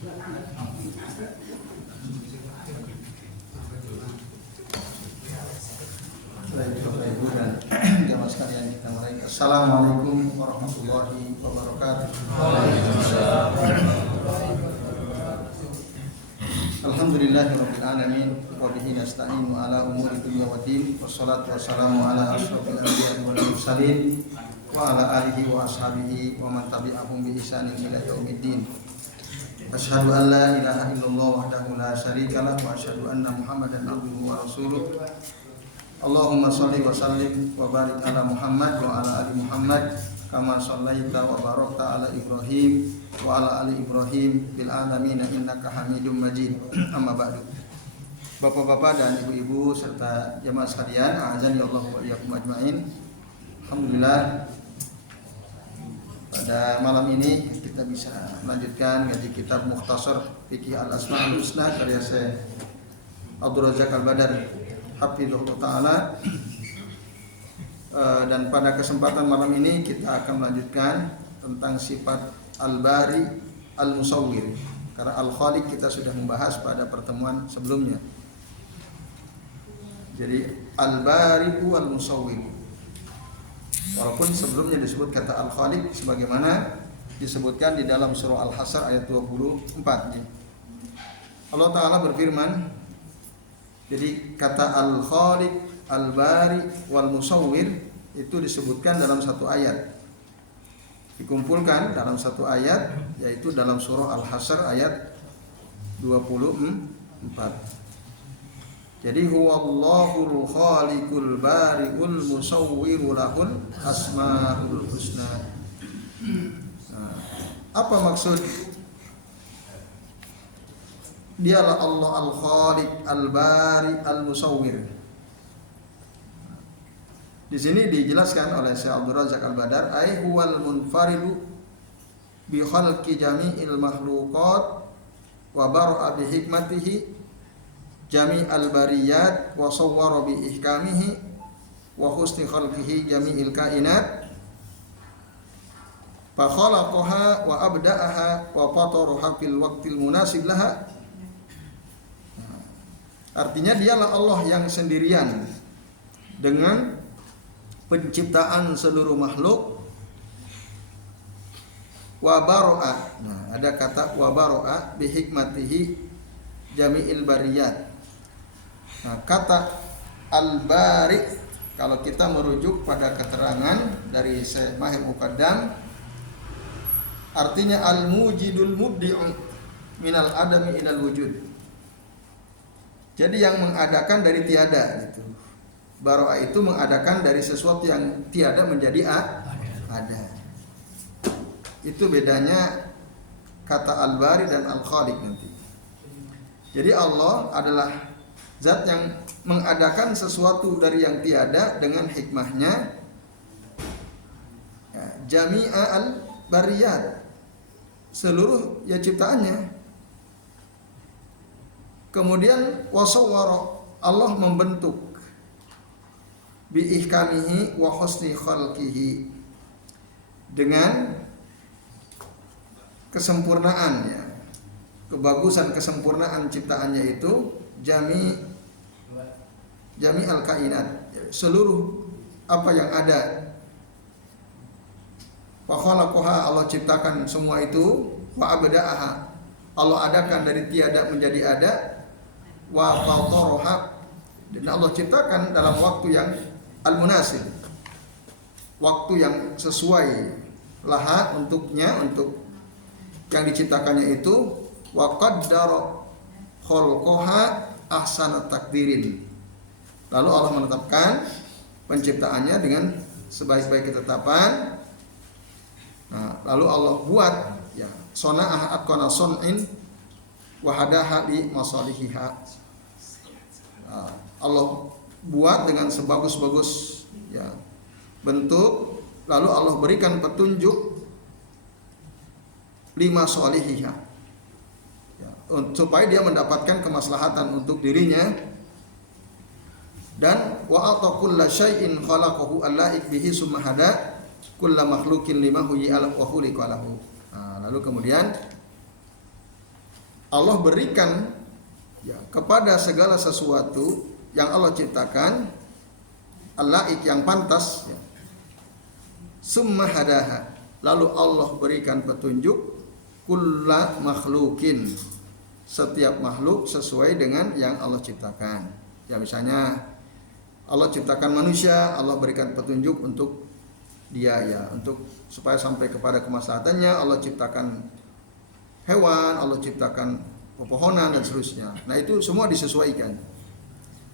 Bapak Ibu dan jamaah sekalian kita mulai. Assalamualaikum warahmatullahi wabarakatuh. Alhamdulillahirabbil alamin wa bihi nasta'inu ala umuri dunya waddin wassalatu wassalamu ala asyrofil anbiya'i wal mursalin wa ala alihi wa ashabihi wa man tabi'ahum bi ihsanin ila yaumiddin. Asyhadu an la ilaha illallah wahdahu la syarika lah wa asyhadu anna Muhammadan abduhu wa rasuluh. Allahumma shalli wa sallim wa barik ala Muhammad wa ala ali Muhammad kama shallaita wa barakta ala Ibrahim wa ala ali Ibrahim bil alamin innaka Hamidum Majid. Amma ba'du. Bapak-bapak dan ibu-ibu serta jamaah sekalian, a'azani Allah wa iyyakum ajmain. Alhamdulillah pada malam ini kita bisa melanjutkan ngaji kitab Mukhtasar Fiqih Al-Asma'ul Husna karya Syekh Abdul Razak Al-Badar Hafizahullah Ta'ala. Dan pada kesempatan malam ini kita akan melanjutkan tentang sifat Al-Bari Al-Musawwir, karena Al-Khaliq kita sudah membahas pada pertemuan sebelumnya. Jadi Al-Bari Al-Musawwir, walaupun sebelumnya disebut kata Al-Khaliq sebagaimana disebutkan di dalam surah Al-Hasr ayat 24. Allah Ta'ala berfirman, jadi kata Al-Khaliq, Al-Bari, Wal-Musawwir itu disebutkan dalam satu ayat, dikumpulkan dalam satu ayat, yaitu dalam surah Al-Hasr ayat 24. Jadi huwallahul khaliqul bari'ul musawwiru lahul asmaul husna. Nah, apa maksud dialah Allah Al-Khaliq, Al-Bari, Al-Musawwir? Di sini dijelaskan oleh Syekh Abdul Razak Al-Badar, ai huwal munfaridu bi khalqi jami'il makhluqat wa bara'a bi hikmatihi jami'al bariyat wa sawwara bi ihkamihi wa husni khalqihi jami'il kainat fa khalaqaha wa abda'aha wa fataraha fil waqtil munasib laha. Artinya dialah Allah yang sendirian dengan penciptaan seluruh makhluk. Wa baro'a, nah ada kata wa baro'a bi hikmatihi jami'il bariyat. Nah, kata al-bari kalau kita merujuk pada keterangan dari Syekh Mahir Muqaddam, artinya al-mujidul mubdi'u minal adami ilal wujud. Jadi yang mengadakan dari tiada gitu. Baro'a itu mengadakan dari sesuatu yang tiada menjadi ada. Itu bedanya kata Al-Bari dan Al-Khaliq nanti. Jadi Allah adalah zat yang mengadakan sesuatu dari yang tiada dengan hikmahnya. Jami'a al-bariyat, seluruh ya ciptaannya. Kemudian wasawwara, Allah membentuk bi ihkamihi wa husni khalqihi, dengan kesempurnaannya, kebagusan kesempurnaan ciptaannya itu jami al kainat, seluruh apa yang ada. Wa khalaqaha, Allah ciptakan semua itu, wa abda'aha, Allah adakan dari tiada menjadi ada, wa fataraha, dan Allah ciptakan dalam waktu yang al-munasib, waktu yang sesuai laha untuknya, untuk yang diciptakannya itu. Wa qaddara khalqaha ahsana takdirin, lalu Allah menetapkan penciptaannya dengan sebaik-baik ketetapan. Nah, lalu Allah buat ya sona'ah atqana son'in wa hadaha li masalihiha. Allah buat dengan sebagus-bagus ya bentuk, lalu Allah berikan petunjuk lima solihiha ya, supaya dia mendapatkan kemaslahatan untuk dirinya. Dan wa ata kulla syai'in khalaqahu allaik bihi summa hada kulla makhluqin lima huyi ala wa khuliqa lahu. Lalu kemudian Allah berikan ya kepada segala sesuatu yang Allah ciptakan al-laik yang pantas ya. Summa hadaha, lalu Allah berikan petunjuk kulla makhlukin, setiap makhluk sesuai dengan yang Allah ciptakan. Ya misalnya Allah ciptakan manusia, Allah berikan petunjuk untuk dia ya, untuk supaya sampai kepada kemaslahatannya. Allah ciptakan hewan, Allah ciptakan pepohonan dan seterusnya. Nah itu semua disesuaikan.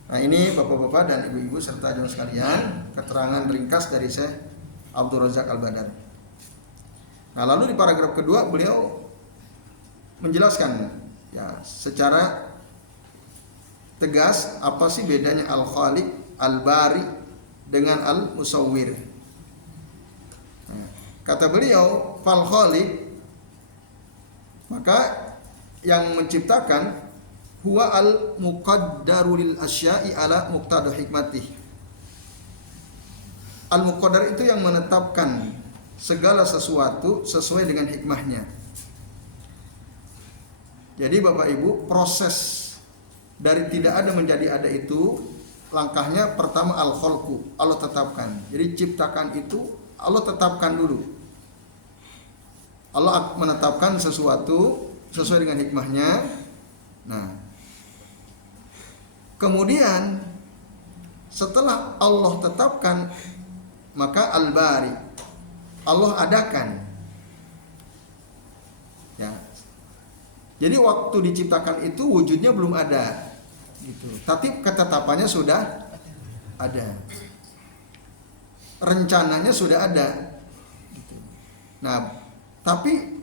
Nah ini bapak-bapak dan ibu-ibu serta jemaah sekalian, keterangan ringkas dari Syekh Abdul Razak Al-Badar. Nah lalu di paragraf kedua beliau menjelaskan ya secara tegas apa sih bedanya Al-Khaliq, Al-Bari dengan Al-Musawwir. Nah, kata beliau, fal khaliq, maka yang menciptakan huwa al-muqaddaru lil asya'i ala muqtada hikmatih. Al-muqaddar itu yang menetapkan segala sesuatu sesuai dengan hikmahnya. Jadi Bapak Ibu, proses dari tidak ada menjadi ada itu langkahnya pertama al-khalqu, Allah tetapkan. Jadi ciptakan itu Allah tetapkan dulu. Allah menetapkan sesuatu sesuai dengan hikmahnya. Nah, kemudian setelah Allah tetapkan, maka al-bari, Allah adakan. Ya. Jadi waktu diciptakan itu wujudnya belum ada, gitu. Tapi ketetapannya sudah ada, rencananya sudah ada. Gitu. Nah, tapi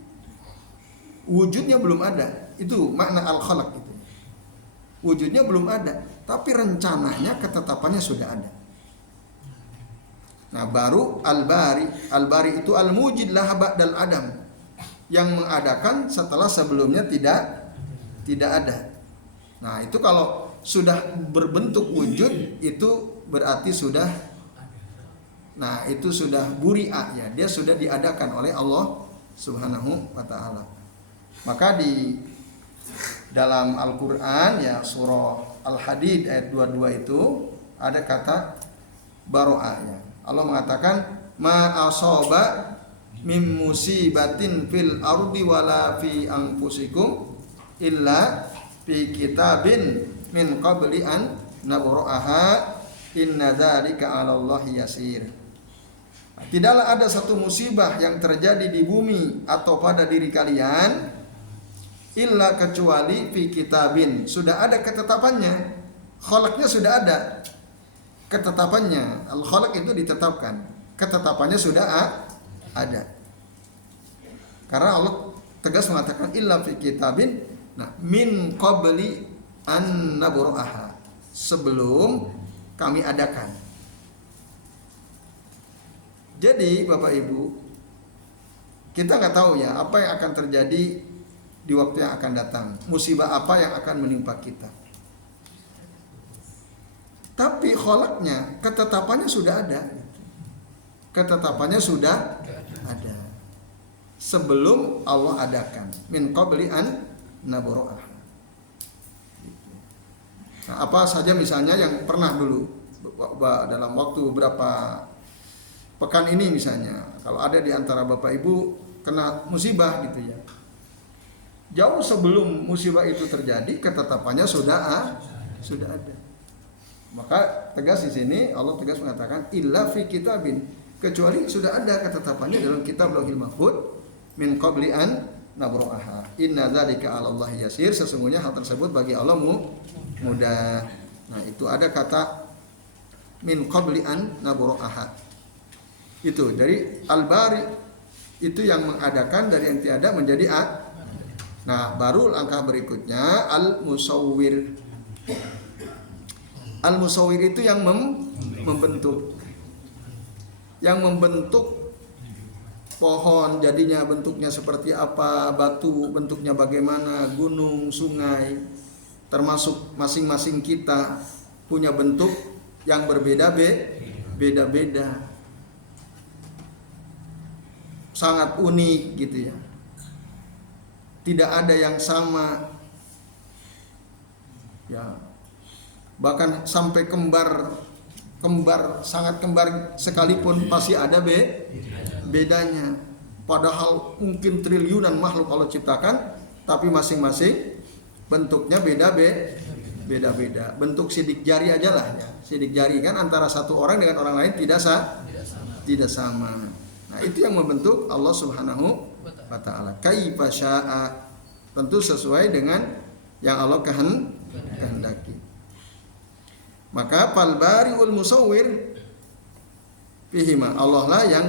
wujudnya belum ada. Itu makna al-khalaq itu. Wujudnya belum ada, tapi rencananya ketetapannya sudah ada. Nah, baru al-bari. Al-bari itu al-mujid lah ba'dal adam, yang mengadakan setelah sebelumnya tidak ada. Nah, itu kalau sudah berbentuk wujud itu berarti sudah, nah itu sudah buri'a ya, dia sudah diadakan oleh Allah Subhanahu wa taala. Maka di dalam Al-Qur'an ya surah Al-Hadid ayat 22 itu ada kata baro'a ya. Allah mengatakan ma asaba mim musibatin fil ardi wala fi anfusikum illa fi kitabin min qabli an nabra'aha inna dzalika 'ala Allahi yasir. Tidaklah ada satu musibah yang terjadi di bumi atau pada diri kalian illa kecuali fi kitabin, sudah ada ketetapannya. Khalaqnya sudah ada ketetapannya. Al-khalaq itu ditetapkan, ketetapannya sudah ada. Karena Allah tegas mengatakan illa fi kitabin, nah min qabli an nabra'aha, sebelum kami adakan. Jadi Bapak Ibu, kita nggak tahu ya apa yang akan terjadi di waktu yang akan datang, musibah apa yang akan menimpa kita. Tapi kholaknya, ketetapannya sudah ada. Ketetapannya sudah ada sebelum Allah adakan. Min qabli an nabra'ah. Nah, apa saja misalnya yang pernah dulu dalam waktu berapa pekan ini misalnya, kalau ada di antara Bapak Ibu kena musibah gitu ya, jauh sebelum musibah itu terjadi ketetapannya sudah ada. Maka tegas di sini Allah tegas mengatakan illa fi kitabin, kecuali sudah ada ketetapannya dalam kitab Lauhil Mahfuz min qabli an nabra'aha inna dzalika 'ala Allah yasir, sesungguhnya hal tersebut bagi Allah mudah. Nah, itu ada kata min qabli an nabra'aha. Itu dari al-bari, itu yang mengadakan dari yang tiada menjadi Nah, baru langkah berikutnya al-musawwir. Al-musawwir itu yang membentuk. Yang membentuk pohon jadinya bentuknya seperti apa, batu bentuknya bagaimana, gunung, sungai, termasuk masing-masing kita punya bentuk yang beda-beda. Sangat unik gitu ya. Tidak ada yang sama Ya. Bahkan sampai kembar sangat kembar sekalipun pasti ada bedanya. Padahal mungkin triliunan makhluk Allah ciptakan, tapi masing-masing bentuknya beda-beda. Bentuk sidik jari aja lah ya. Sidik jari kan antara satu orang dengan orang lain tidak sama. Nah, itu yang membentuk Allah Subhanahu wa taala. Kaifa syaa, tentu sesuai dengan yang Allah kehendaki. Maka fal bari'ul musawwir fihima, Allah lah yang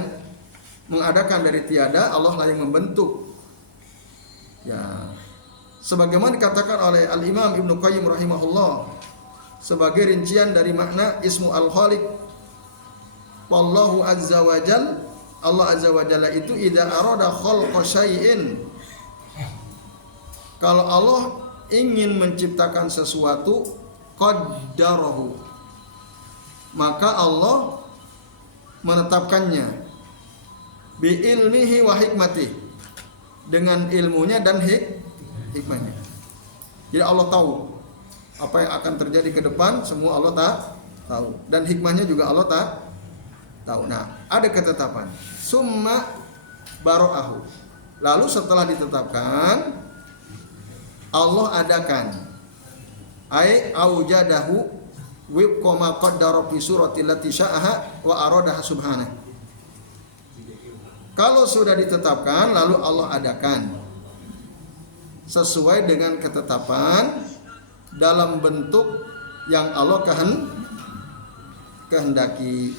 mengadakan dari tiada, Allah lah yang membentuk. Ya. Sebagaimana dikatakan oleh Al-Imam Ibnu Qayyim rahimahullah sebagai rincian dari makna Ismu Al-Khaliq. Wallahu azza wa jalla, Allah azza wa jalla itu idza arada khalqa syai'in, kalau Allah ingin menciptakan sesuatu, qaddarahu, maka Allah menetapkannya bi ilmihi wa hikmati, dengan ilmunya dan hikmahnya. Jadi Allah tahu apa yang akan terjadi ke depan, semua Allah tahu, dan hikmahnya juga Allah tahu. Nah, ada ketetapan. Summa bara'ahu, lalu setelah ditetapkan Allah adakan, ai aujadahu wifqa qaddara fi surati allati sya'aha wa aradaha subhanahu. Kalau sudah ditetapkan lalu Allah adakan sesuai dengan ketetapan dalam bentuk yang Allah kehendaki,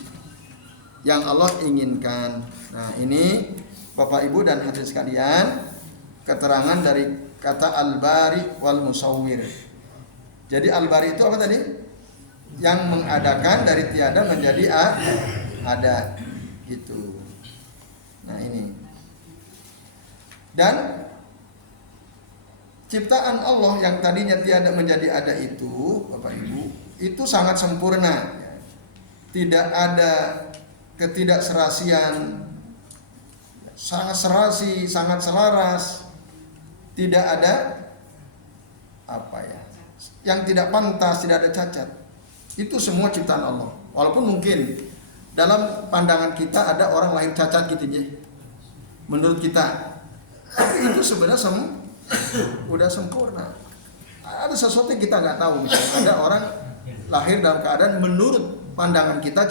yang Allah inginkan. Nah, ini Bapak Ibu dan hadirin sekalian, keterangan dari kata al-bari wal musawwir. Jadi al-bari itu apa tadi? Yang mengadakan dari tiada menjadi ada, gitu. Nah, ini. Dan ciptaan Allah yang tadinya tiada menjadi ada itu, Bapak Ibu, itu sangat sempurna. Tidak ada ketidakserasian, sangat serasi, sangat selaras. Tidak ada yang tidak pantas, tidak ada cacat. Itu semua ciptaan Allah. Walaupun mungkin dalam pandangan kita ada orang lain cacat gitu ya, menurut kita, tapi itu sebenarnya udah sempurna. Ada sesuatu yang kita nggak tahu. Misalnya ada orang lahir dalam keadaan menurut pandangan kita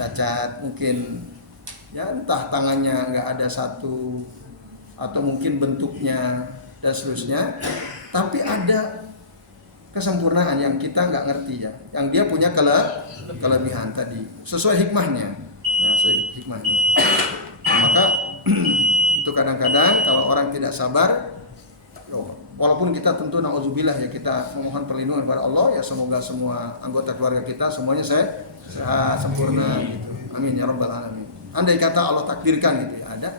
cacat, mungkin ya entah tangannya nggak ada satu, atau mungkin bentuknya dan seterusnya. Tapi ada kesempurnaan yang kita nggak ngerti ya, yang dia punya kelebihan tadi sesuai hikmahnya. Nah, sesuai hikmahnya. Maka itu kadang-kadang kalau orang tidak sabar, walaupun kita tentu na'udzubillah ya, kita memohon perlindungan kepada Allah ya, semoga semua anggota keluarga kita semuanya sehat sempurna gitu. Amin ya rabbal alamin. Andai kata Allah takdirkan gitu ya, ada,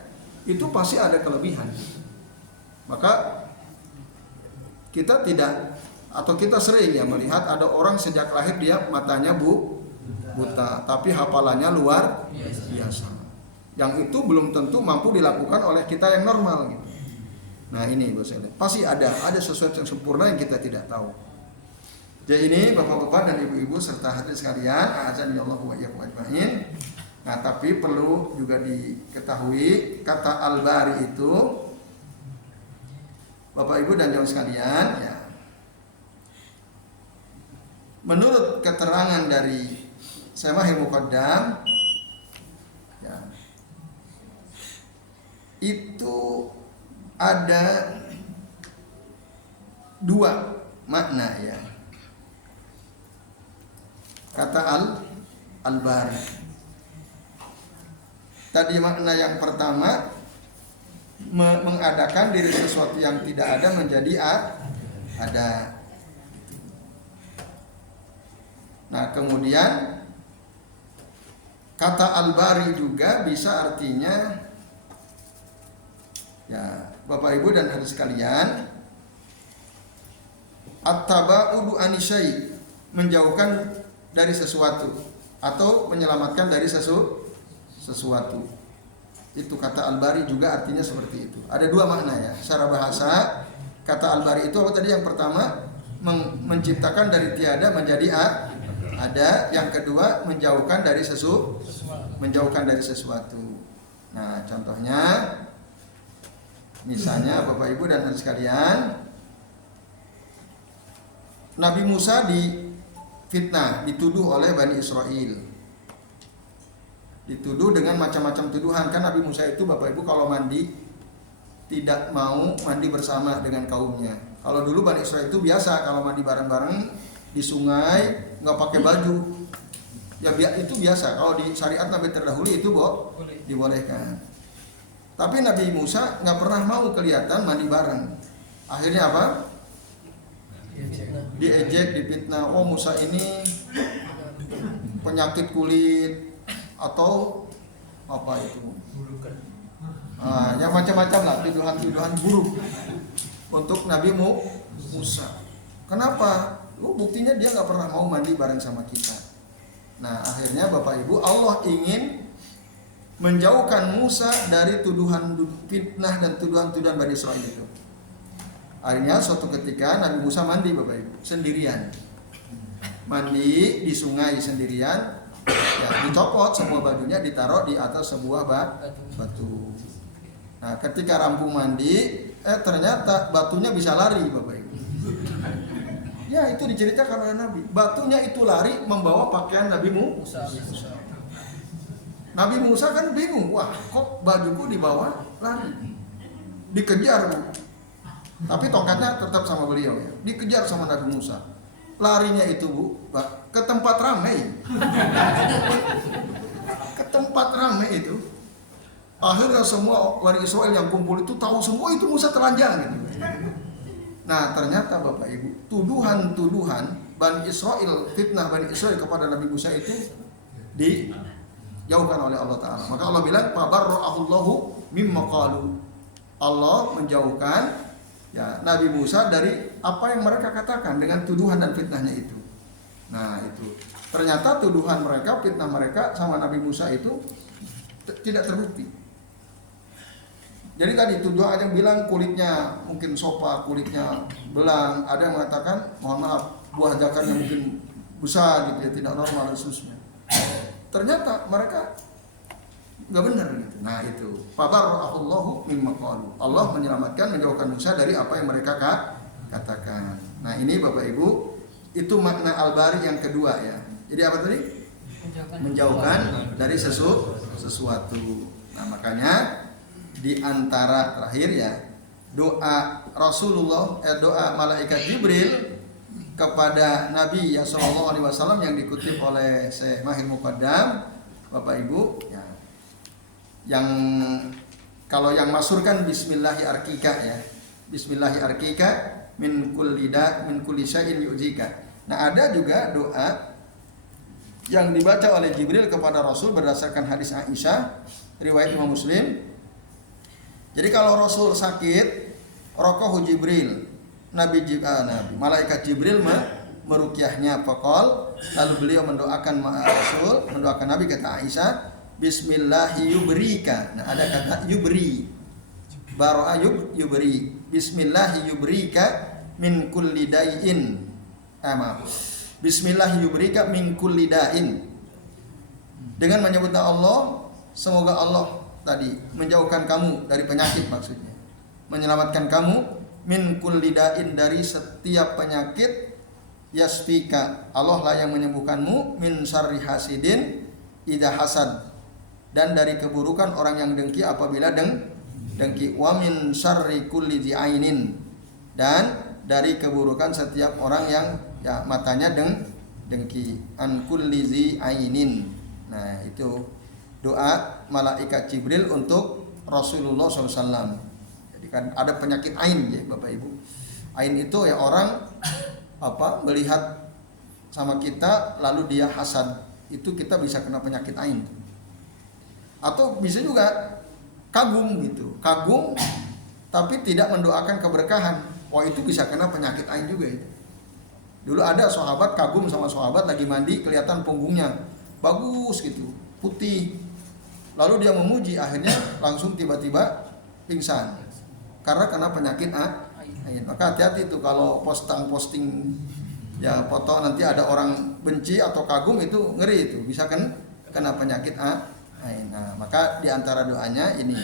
itu pasti ada kelebihan. Maka kita tidak, atau kita sering ya melihat ada orang sejak lahir dia matanya buta, tapi hafalannya luar biasa. Yang itu belum tentu mampu dilakukan oleh kita yang normal gitu. Nah, ini pasti ada sesuatu yang sempurna yang kita tidak tahu. Jadi ini Bapak-bapak dan Ibu-ibu serta hadirin sekalian, azan ya Allah wa iyyakum ajmain. Nah, tapi perlu juga diketahui kata al-bari itu, Bapak Ibu dan jamaah sekalian ya, menurut keterangan dari Syamahil Muqaddam ya, itu ada dua makna ya. Kata al-bari tadi, makna yang pertama mengadakan diri sesuatu yang tidak ada menjadi ada. Nah, kemudian kata al-bari juga bisa artinya ya, Bapak Ibu dan hadirin sekalian, at-tabaudu anisyai, menjauhkan dari sesuatu atau menyelamatkan dari sesuatu. Itu kata al-bari juga artinya seperti itu. Ada dua makna ya. Secara bahasa kata al-bari itu apa tadi? Yang pertama menciptakan dari tiada menjadi ada. Yang kedua menjauhkan dari sesuatu. Nah, contohnya misalnya Bapak Ibu dan adik sekalian, Nabi Musa difitnah, dituduh oleh Bani Israel. Dituduh dengan macam-macam tuduhan. Kan Nabi Musa itu Bapak Ibu kalau mandi tidak mau mandi bersama dengan kaumnya. Kalau dulu Bani Israel itu biasa kalau mandi bareng-bareng di sungai nggak pakai baju. Ya itu biasa. Kalau di syariat Nabi terdahulu itu dibolehkan. Tapi Nabi Musa nggak pernah mau kelihatan mandi bareng. Akhirnya apa? Diejek, difitnah. Oh, Musa ini penyakit kulit atau apa itu? Yang macam-macam lah, tuduhan-tuduhan buruk untuk Nabi Musa. Kenapa? Buktinya dia nggak pernah mau mandi bareng sama kita. Nah, akhirnya Bapak Ibu, Allah ingin menjauhkan Musa dari tuduhan fitnah dan tuduhan-tuduhan Bani Israil itu. Akhirnya suatu ketika Nabi Musa mandi Bapak Ibu sendirian. Mandi di sungai sendirian. Ya, dicopot semua bajunya, ditaruh di atas sebuah batu. Nah, ketika rampung mandi, ternyata batunya bisa lari Bapak Ibu. Ya, itu diceritakan oleh Nabi. Batunya itu lari membawa pakaian Nabi Musa. Nabi Musa kan bingung, wah kok bajuku dibawa lari. Dikejar Bu. Tapi tongkatnya tetap sama beliau ya. Dikejar sama Nabi Musa. Larinya itu Bu, ke tempat ramai. Ke tempat ramai itu. Akhirnya semua Bani Israel yang kumpul itu tahu semua itu Musa telanjang gitu. Nah, ternyata Bapak Ibu, tuduhan-tuduhan Bani Israel, fitnah Bani Israel kepada Nabi Musa itu dijauhkan oleh Allah Ta'ala. Maka Allah bilang, fabarra'ahullahu mimma qalu. Allah menjauhkan ya Nabi Musa dari apa yang mereka katakan dengan tuduhan dan fitnahnya itu. Nah, itu. Ternyata tuduhan mereka, fitnah mereka sama Nabi Musa itu tidak terbukti. Jadi tadi tuduhan ada yang bilang kulitnya mungkin sopa, kulitnya belang, ada yang mengatakan mohon maaf buah zakarnya mungkin besar gitu ya, tidak normal dan seterusnya. Ternyata mereka nggak benar gitu. Nah itu, fabarra'ahullahu mimma qalu. Allah menyelamatkan, menjauhkan Musa dari apa yang mereka katakan. Nah ini Bapak Ibu, itu makna al-bari yang kedua ya. Jadi apa tadi? Menjauhkan dari sesuatu. Nah makanya di antara terakhir ya doa Rasulullah, doa malaikat Jibril kepada Nabi ya Sallallahu Alaihi Wasallam yang dikutip oleh Syekh Mahir Muqaddam, Bapak Ibu ya, yang kalau yang masurkan Bismillahi arkika ya, Bismillahi arkika min kulli syai'in yu'zika. Nah ada juga doa yang dibaca oleh Jibril kepada Rasul berdasarkan hadis Aisyah riwayat Imam Muslim. Jadi kalau Rasul sakit, rokohu Jibril, malaikat Jibril merukyahnya pokol, lalu beliau mendoakan Rasul, mendoakan Nabi, kata Aisyah, Bismillahi yubrika. Nah ada kata yubri, baro'a yubri, Bismillahi yubrika min kulli da'in. Bismillahi yubrika min kulli da'in. Dengan menyebut Allah, semoga Allah tadi menjauhkan kamu dari penyakit, maksudnya menyelamatkan kamu min kulli da'in, dari setiap penyakit, yasfika, Allah lah yang menyembuhkanmu, min syarri hasidin idza hasad, dan dari keburukan orang yang dengki apabila dengki, wa min syarri kulli dzi'ainin, dan dari keburukan setiap orang yang ya matanya dengki, an kulli dzi'ainin. Nah itu doa malaikat Jibril untuk Rasulullah SAW. Jadi kan ada penyakit ain ya Bapak Ibu. Ain itu ya orang melihat sama kita lalu dia hasad, itu kita bisa kena penyakit ain. Atau bisa juga kagum gitu, kagum tapi tidak mendoakan keberkahan. Wah itu bisa kena penyakit ain juga itu. Dulu ada sahabat kagum sama sahabat lagi mandi, kelihatan punggungnya bagus gitu, putih. Lalu dia memuji, akhirnya langsung tiba-tiba pingsan karena kena penyakit ain. Maka hati-hati itu kalau posting ya foto nanti ada orang benci atau kagum, itu ngeri, itu bisa kena penyakit ain. Nah, maka di antara doanya ini.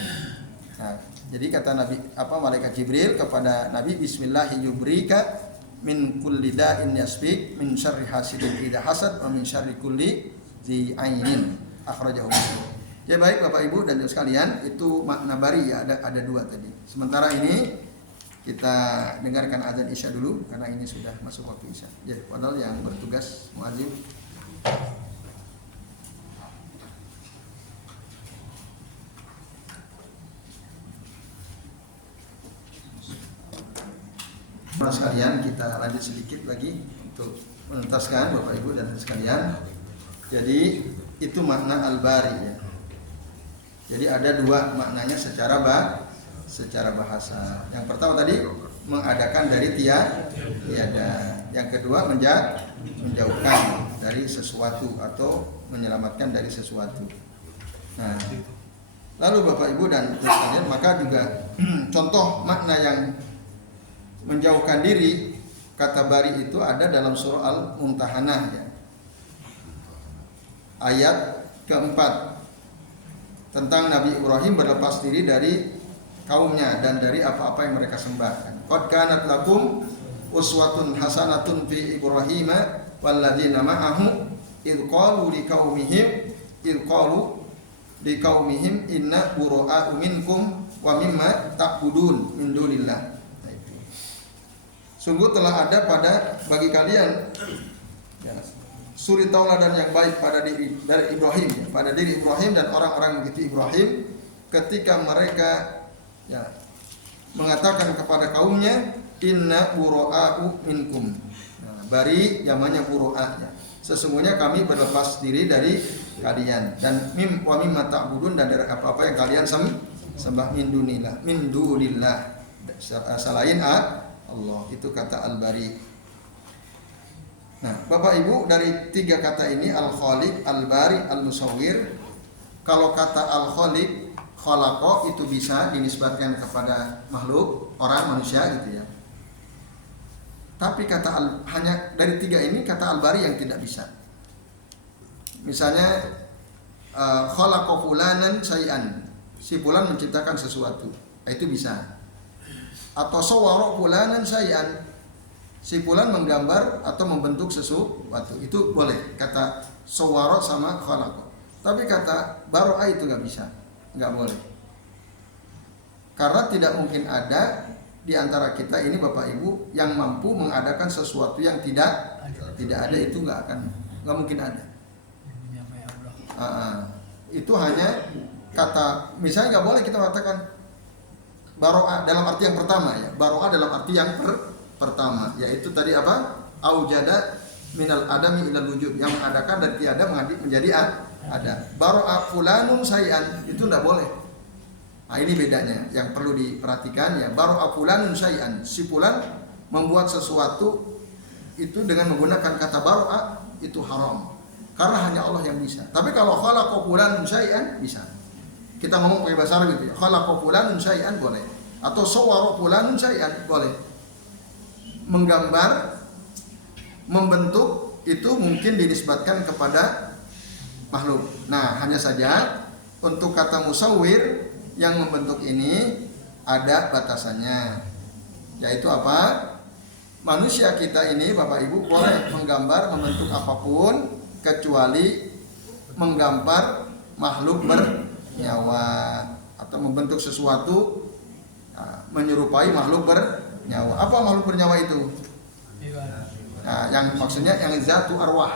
Nah, jadi kata Nabi malaikat Jibril kepada Nabi, bismillahirrahmanirrahim, min kulli da'in yasfiq, min syarri hasidin idza hasad, wa min syarri kulli dzi ainin. Akhrajahu Muslim. Ya baik Bapak Ibu dan sekalian, itu makna bari ya, ada dua tadi. Sementara ini kita dengarkan azan Isya dulu karena ini sudah masuk waktu Isya. Ya, padahal yang bertugas muadzin. Sekalian kita lanjut sedikit lagi untuk menuntaskan Bapak Ibu dan sekalian. Jadi itu makna al-bari ya. Jadi ada dua maknanya secara bahasa. Yang pertama tadi mengadakan dari tiada. Yang kedua menjauhkan dari sesuatu atau menyelamatkan dari sesuatu. Nah, lalu Bapak Ibu dan sekalian, maka juga contoh makna yang menjauhkan diri, kata bari itu ada dalam surah Al-Mumtahanah ya. Ayat keempat tentang Nabi Ibrahim berlepas diri dari kaumnya dan dari apa-apa yang mereka sembahkan. Qad kanat lakum uswatun hasanatun fi Ibrahim walladzina ma'ahu id qalu liqaumihim inna bura'u minkum wa mimma ta'budun min dunillah. Sungguh telah ada bagi kalian ya, suri tauladan yang baik dari Ibrahim ya, pada diri Ibrahim dan orang-orang mengikuti Ibrahim ketika mereka ya mengatakan kepada kaumnya inna bura'u minkum. Nah, bari zamannya buru'a ya. Sesungguhnya kami berlepas diri dari kalian dan wa mimma ta'budun, dan dari apa-apa yang kalian sembah min dunillah selain Allah. Itu kata al-bari. Nah, Bapak Ibu, dari tiga kata ini, al-khaliq, al-bari, al-musawwir. Kalau kata al-khaliq, khalaqa, itu bisa dinisbatkan kepada makhluk, orang, manusia gitu ya. Tapi hanya dari tiga ini kata al-bari yang tidak bisa. Misalnya khalaqa fulanan syai'an, si fulan menciptakan sesuatu, itu bisa. Atau sawara fulanan syai'an, si fulan menggambar atau membentuk sesuatu, itu boleh kata sawara sama khalaqa. Tapi kata baro'a itu nggak bisa, nggak boleh. Karena tidak mungkin ada di antara kita ini Bapak Ibu yang mampu mengadakan sesuatu yang tidak ada, itu nggak mungkin ada. Itu hanya kata, misalnya nggak boleh kita katakan baro'a dalam arti yang pertama ya. Baro'a dalam arti yang pertama, yaitu tadi apa? Aujada minal adami ilal wujud, yang mengadakan dari tiada menjadi ada. Baro'a fulanun syai'an, itu tidak boleh. Nah, ini bedanya yang perlu diperhatikan ya. Baro'a fulanun syai'an, si fulan membuat sesuatu itu dengan menggunakan kata baro'a, itu haram. Karena hanya Allah yang bisa. Tapi kalau khalaqa fulanun syai'an bisa. Kita ngomong pakai bahasa Arab gitu ya. Khalaqa fulanun syai'an boleh. Atau sawwara fulanun syai'an boleh. Menggambar, membentuk, itu mungkin dinisbatkan kepada makhluk. Nah, hanya saja untuk kata musawwir yang membentuk ini ada batasannya. Yaitu apa? Manusia kita ini Bapak Ibu boleh menggambar, membentuk apapun kecuali menggambar makhluk nyawa atau membentuk sesuatu menyerupai makhluk bernyawa. Apa makhluk bernyawa itu? Nah, yang maksudnya yang zatu arwah,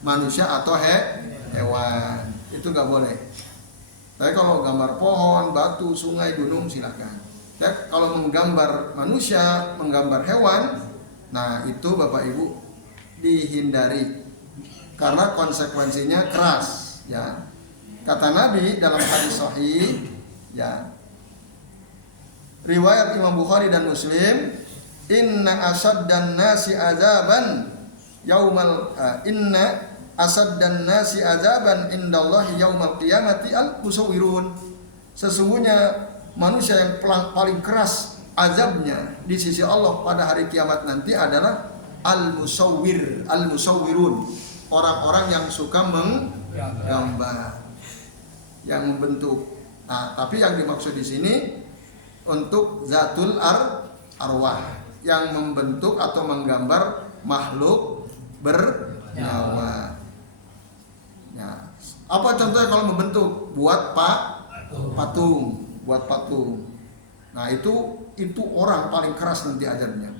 manusia atau hewan, itu nggak boleh. Tapi kalau gambar pohon, batu, sungai, gunung silakan. Ya, kalau menggambar manusia, menggambar hewan, nah itu Bapak Ibu dihindari karena konsekuensinya keras ya. Kata Nabi dalam hadis sahih ya, riwayat Imam Bukhari dan Muslim, inna asaddan nasi azaban indallahi yaumal qiyamati al musawwirun. Sesungguhnya manusia yang paling keras azabnya di sisi Allah pada hari kiamat nanti adalah al-musawwirun, orang-orang yang suka menggambar, yang membentuk. Nah, tapi yang dimaksud di sini untuk zatul arwah, yang membentuk atau menggambar makhluk bernyawa. Ya. Apa contohnya kalau membentuk? Buat patung. Nah, itu orang paling keras nanti azabnya.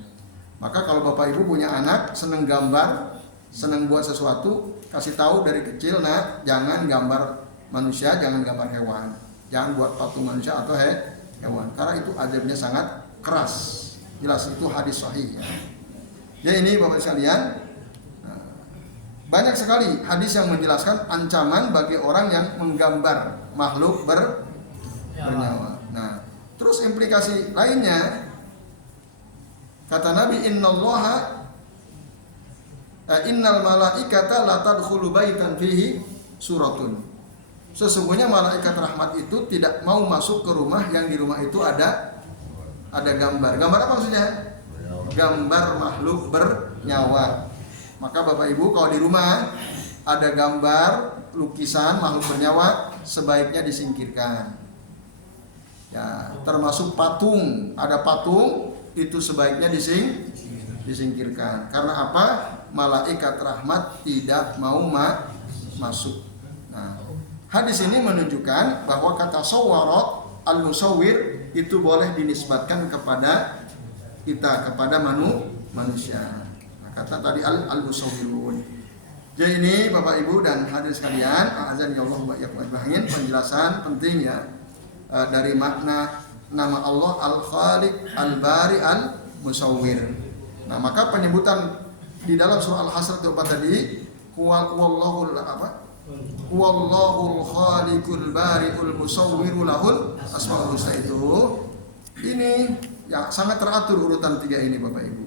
Maka kalau Bapak Ibu punya anak seneng gambar, seneng buat sesuatu, kasih tahu dari kecil, nah, jangan gambar manusia, jangan gambar hewan. Jangan buat patung manusia atau hewan, karena itu azabnya sangat keras. Jelas itu hadis sahih ya. Ya ini Bapak sekalian, banyak sekali hadis yang menjelaskan ancaman bagi orang yang menggambar makhluk bernyawa. Nah, terus implikasi lainnya, kata Nabi, innal malaikata la tadkhulu baitan fihi suratun. Sesungguhnya malaikat rahmat itu tidak mau masuk ke rumah yang di rumah itu ada gambar. Gambar apa maksudnya? Gambar makhluk bernyawa. Maka Bapak Ibu kalau di rumah ada gambar lukisan makhluk bernyawa, sebaiknya disingkirkan. Ya, termasuk patung. Ada patung, itu sebaiknya disingkirkan. Karena apa? Malaikat rahmat tidak mau masuk. Nah, hadis ini menunjukkan bahwa kata sawwarat al-musawwir itu boleh dinisbatkan kepada kita, kepada manusia. Nah, kata tadi al-musawwirun. Jadi ini Bapak Ibu dan hadirin sekalian, azan ya Allah wa iyyakum, penjelasan penting ya dari makna nama Allah Al-Khaliq, Al-Bari, Al-Musawwir. Nah, maka penyebutan di dalam surah Al-Hasr itu apa tadi? Wallahul khaliqul bari'ul musawwiru lahul asmaul husna, itu ini ya sangat teratur urutan 3 ini Bapak Ibu.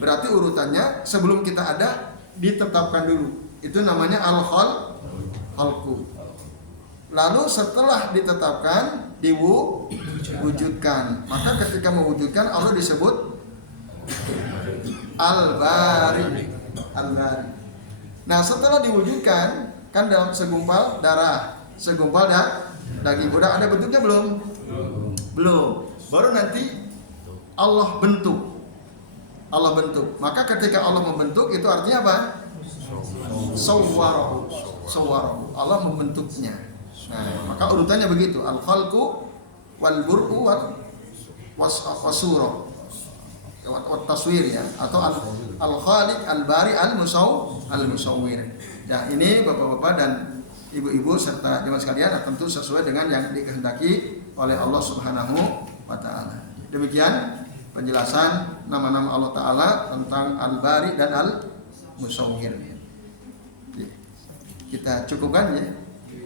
Berarti urutannya sebelum kita ada ditetapkan dulu. Itu namanya al-khalqu. Lalu setelah ditetapkan diwujudkan. Maka ketika mewujudkan Allah disebut al-bari. Nah, setelah diwujudkan kan dalam segumpal darah, segumpal daging, udah ada bentuknya belum? Belum. Baru nanti Allah bentuk. Maka ketika Allah membentuk itu artinya apa? Sawwarahu. Allah membentuknya. Nah, maka urutannya begitu. Al-khalqu wal bur'u wasura. Taswir ya, atau al-khaliq, al-bari, al-musawwir. Ya, ini Bapak-bapak dan Ibu-ibu serta jemaah sekalian tentu sesuai dengan yang dikehendaki oleh Allah Subhanahu wa taala. Demikian penjelasan nama-nama Allah taala tentang Al-Bari dan Al-Musawwir. Kita cukupkan ya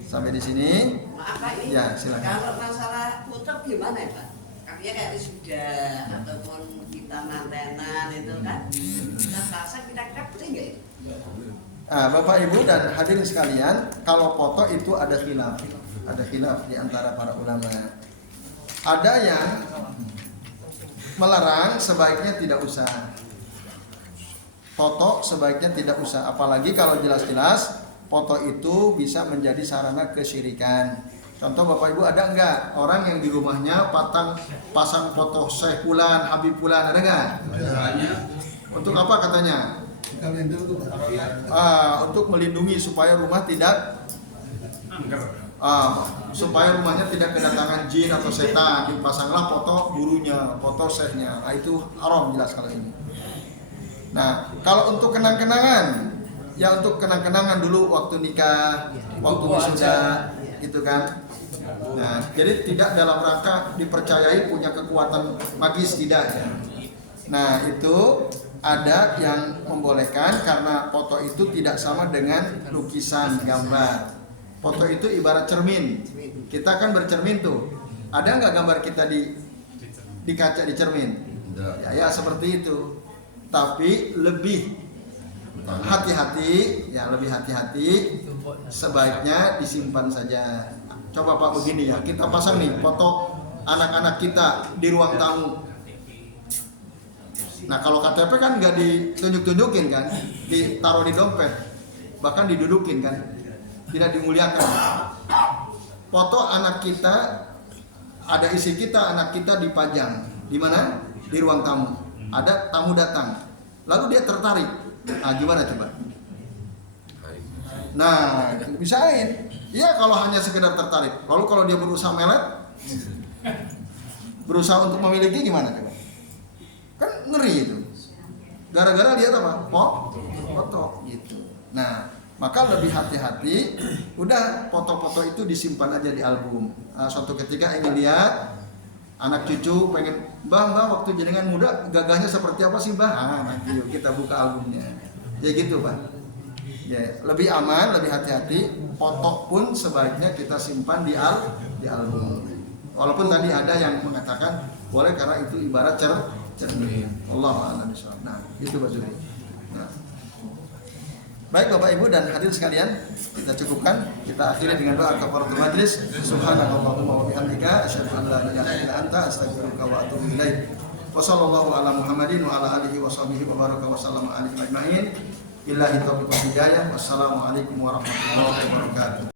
sampai di sini. Maaf Pak, ini ya silakan. Kalau masalah kutub gimana ya Pak? Artinya kayak wisuda ataupun kita mantenan itu kan, kita pasang kita boleh nggak ya? Bapak Ibu dan hadirin sekalian, kalau foto itu ada khilaf di antara para ulama. Ada yang melarang sebaiknya tidak usah. Foto sebaiknya tidak usah, apalagi kalau jelas-jelas foto itu bisa menjadi sarana kesyirikan. Contoh Bapak Ibu, ada enggak orang yang di rumahnya pasang foto Syekh Fulan, Habib Fulan, ada enggak? Untuk apa katanya? Untuk melindungi supaya rumah tidak supaya rumahnya tidak kedatangan jin atau setan. Dipasanglah foto gurunya, foto syekhnya. Itu haram jelas kalau ini. Nah, kalau untuk kenang-kenangan, ya untuk kenang-kenangan dulu waktu nikah, waktu wisuda, gitu kan. Nah, jadi tidak dalam rangka dipercayai punya kekuatan magis, tidak ya. Nah, itu ada yang membolehkan karena foto itu tidak sama dengan lukisan, gambar. Foto itu ibarat cermin. Kita kan bercermin tuh. Ada nggak gambar kita di kaca di cermin? Ya seperti itu. Tapi lebih hati-hati, sebaiknya disimpan saja. Coba Pak begini ya, kita pasang nih foto anak-anak kita di ruang tamu. Nah kalau KTP kan nggak ditunjuk-tunjukin kan, ditaruh di dompet, bahkan didudukin kan, tidak dimuliakan. Foto anak kita, ada isi kita, anak kita dipajang di mana? Di ruang tamu. Ada tamu datang, lalu dia tertarik. Nah gimana coba? Nah bisain. Iya kalau hanya sekedar tertarik. Lalu kalau dia berusaha melet, berusaha untuk memiliki gimana coba? Kan ngeri itu. Gara-gara lihat apa? Foto gitu. Nah, maka lebih hati-hati. Udah foto-foto itu disimpan aja di album. Nah, suatu ketika ingin lihat anak cucu pengen, mbah waktu jenengan muda gagahnya seperti apa sih mbah? Nanti yuk kita buka albumnya. Ya gitu Pak. Ya, lebih aman, lebih hati-hati. Foto pun sebaiknya kita simpan di album. Walaupun tadi ada yang mengatakan boleh karena itu ibarat cermin. Allah a'lam bishawab. Nah, itu Pak Juri. Nah. Baik Bapak Ibu dan hadirin sekalian, kita cukupkan. Kita akhiri dengan doa kafaratul majlis. Subhanallahumma wa bihamdika asyhadu an la ilaha illa anta astaghfiruka wa atubu ilaik. Wa sallallahu ala Muhammadin wa ala alihi wa sahbihi wa baraka wa sallama alaihi ajmain. Billahi taufiq wal hidayah. Wassalamualaikum warahmatullahi wabarakatuh.